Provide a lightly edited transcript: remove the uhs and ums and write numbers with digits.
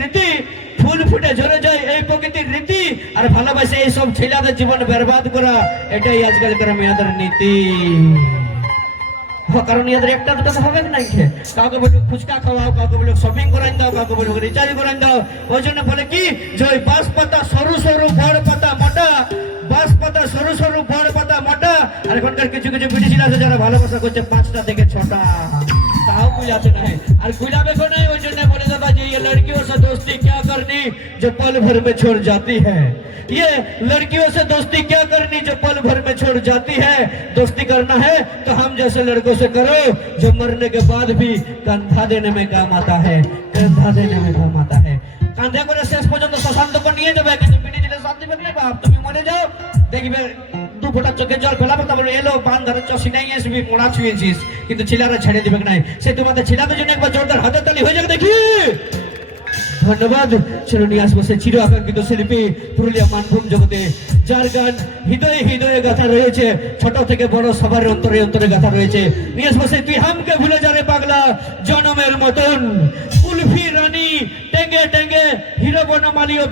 রীতি, ফুল ফুটে ঝরে যায় এই প্রকৃতির রীতি, আর ভালোবাসে এই সব ছেলেদের জীবন বরবাদ করা, এটাই আজকালকার মেয়েদের নীতি। কারণ এদের একটা দুটো তো হবে না, কাউকে বলে ফুচকা খাওয়াও, কাউকে বলে শপিং করাই দাও, কাউকে বলে রিচার্জ করাই দাও। ওই জন্য বলে কি যে ওই বাঁশ পাতা সরু সরু, বড় পাতা মোটা, বাঁশ পাতা সরু সরু, বড় পাতা মোটা। আর এখনকার কিছু কিছু বিদেশি আছে যারা ভালোবাসা করছে 5টা থেকে 6টা, তাও গুলাতে নাই আর गुलाबे को नहीं। ওই জন্য বলে দাদা जी ये लड़कियों से दोस्ती क्या करनी जो पल भर में छोड़ जाती है, ये लड़कियों से दोस्ती क्या करनी जो पल भर में छोड़ जाती है। दोस्ती करना है तो हम जैसे लड़कों से करो जो मरने के बाद भी कंधा देने में काम आता है, कंधा देने में काम आता है। কাঁধে করে শেষ পর্যন্ত শ্মশান তো নিয়ে যাবে, কিন্তু বিড়ি দিলে শান্তি পাবে না বাপ। তুমি মরে যাও, দেখবে 2 ফোঁটা চোখে জল ফেলাবে, তারপরে এলো পান ধরে চষি নাই আসবি, মোড়া ছুঁয়েছিস, কিন্তু ছেলেরা ছেড়ে দিবে না। সে তোমাদের ছেলেদের জন্য একবার জোরদার হাতের তালি হয়ে যাবে দেখি। ধন্যবাদ। চলো নিয়ে আসবো সে চির আকাঙ্ক্ষিত শিল্পী পুরুলিয়া মানভূম জগতে, যার গান হৃদয়ে হৃদয়ে গাথা রয়েছে, ছোট থেকে বড় সবার অন্তরে অন্তরে গাথা রয়েছে। নিয়ে আসবো সে তুই হামকে ভুলে যারে পাগলা জনমের মতন, কুলফি রানী টেঙ্গে টেঙ্গে হিরো বনমালী ও